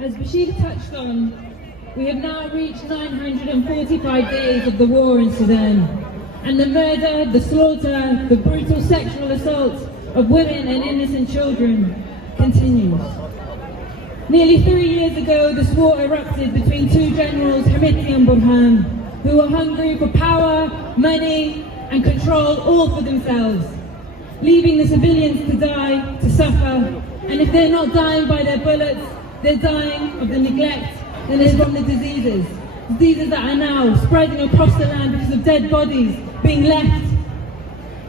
As Bashir touched on, we have now reached 945 days of the war in Sudan, and the murder, the slaughter, the brutal sexual assault of women and innocent children continues. Nearly 3 years ago, this war erupted between two generals, Hemeti and Burhan, who were hungry for power, money, and control, all for themselves, leaving the civilians to die, to suffer, and if they're not dying by their bullets, they're dying of the neglect and it's from the diseases that are now spreading across the land because of dead bodies being left.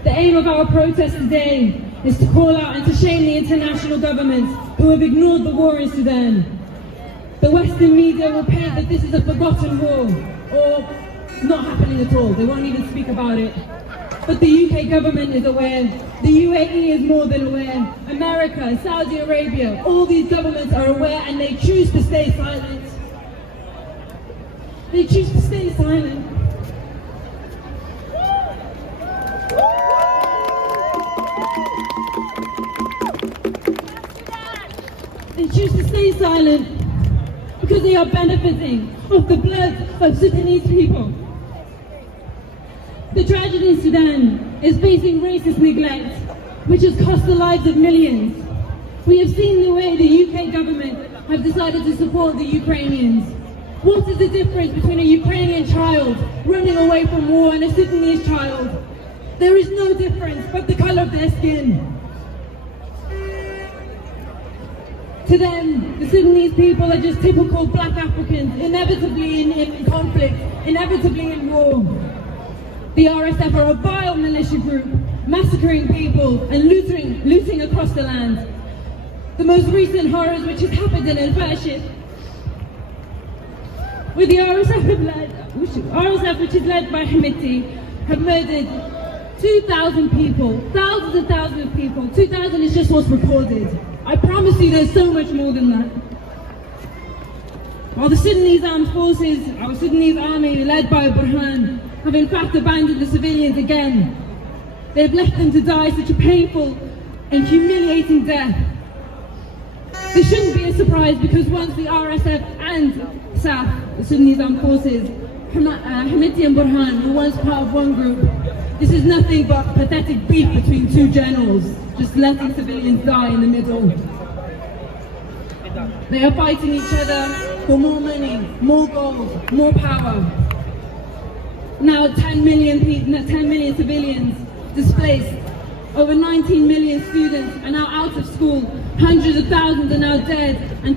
The aim of our protest today is to call out and to shame the international governments who have ignored the war in Sudan. The Western media will paint that this is a forgotten war, or not happening at all. They won't even speak about it. But the UK government is aware, the UAE is more than aware, America, Saudi Arabia, all these governments are aware and they choose to stay silent. They choose to stay silent. They choose to stay silent because they are benefiting off the blood of Sudanese people. The tragedy in Sudan is facing racist neglect, which has cost the lives of millions. We have seen the way the UK government have decided to support the Ukrainians. What is the difference between a Ukrainian child running away from war and a Sudanese child? There is no difference but the color of their skin. To them, the Sudanese people are just typical black Africans, inevitably in conflict, inevitably in war. The RSF are a vile militia group, massacring people and looting across the land. The most recent horrors which has happened in el-Fasher, with the RSF which is led by Hemeti, have murdered 2,000 people, thousands and thousands of people. 2,000 is just what's recorded. I promise you there's so much more than that. While the Sudanese armed forces, our Sudanese army led by Burhan, have in fact abandoned the civilians again. They've left them to die such a painful and humiliating death. This shouldn't be a surprise because once the RSF and SAF, the Sudanese armed forces, Hemeti and Burhan were once part of one group, this is nothing but pathetic beef between two generals, just letting civilians die in the middle. They are fighting each other for more money, more gold, more power. Now 10 million civilians displaced. Over 19 million students are now out of school. Hundreds of thousands are now dead. And